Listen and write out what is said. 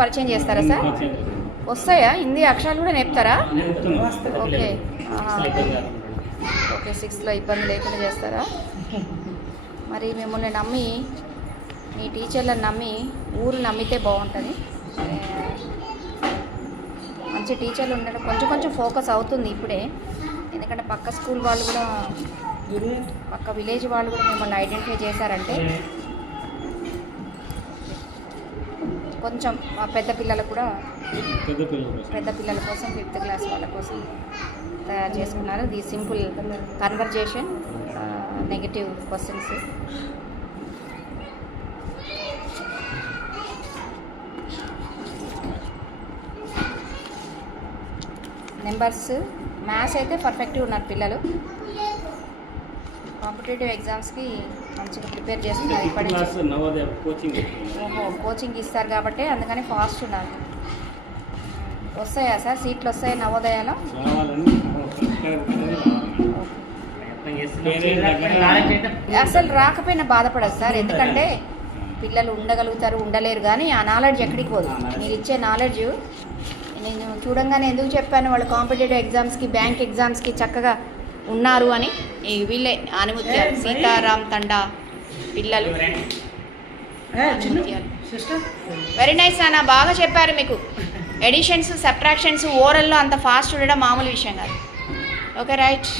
పరిచయం చేస్తారా సార్? వస్తాయా? హిందీ అక్షరాలు కూడా నేర్పుతారా? ఓకే ఓకే, 6లో ఇబ్బంది లేకుండా చేస్తారా? మరి మిమ్మల్ని నమ్మి, మీ టీచర్లను నమ్మి ఊరు నమ్మితే బాగుంటుంది. మంచి టీచర్లు ఉండడం కొంచెం ఫోకస్ అవుతుంది ఇప్పుడే, ఎందుకంటే పక్క స్కూల్ వాళ్ళు కూడా, పక్క విలేజ్ వాళ్ళు కూడా మిమ్మల్ని ఐడెంటిఫై చేశారంటే కొంచెం పెద్ద పిల్లలకు కూడా, పెద్ద పిల్లల కోసం 5th క్లాస్ వాళ్ళ కోసం తయారు చేసుకున్నారు. The simple conversation, negative questions. Numbers, maths అయితే పర్ఫెక్ట్గా ఉన్నారు పిల్లలు. కాంపిటేటివ్ ఎగ్జామ్స్కి మంచిగా ప్రిపేర్ చేస్తున్నారు ఇప్పటి నుంచి. ఓహో, కోచింగ్ ఇస్తారు కాబట్టి అందుకని ఫాస్ట్ ఉన్నారు. వస్తాయా సార్ సీట్లు? వస్తాయా నవోదయాలో? అసలు రాకపోయినా బాధపడదు సార్, ఎందుకంటే పిల్లలు ఉండగలుగుతారు, ఉండలేరు, కానీ ఆ నాలెడ్జ్ ఎక్కడికి పోదు. మీరు ఇచ్చే నాలెడ్జ్ నేను చూడంగానే ఎందుకు చెప్పాను, వాళ్ళు కాంపిటేటివ్ ఎగ్జామ్స్కి, బ్యాంక్ ఎగ్జామ్స్కి చక్కగా ఉన్నారు అని. వీళ్ళే ఆనిముత్యాలు, సీతారాం తండా పిల్లలు. వెరీ నైస్ అన్న, బాగా చెప్పారు. మీకు ఎడిషన్స్, సబ్ట్రాక్షన్స్ ఓరల్లో అంత ఫాస్ట్ ఉండడం మామూలు విషయం కాదు. Okay right.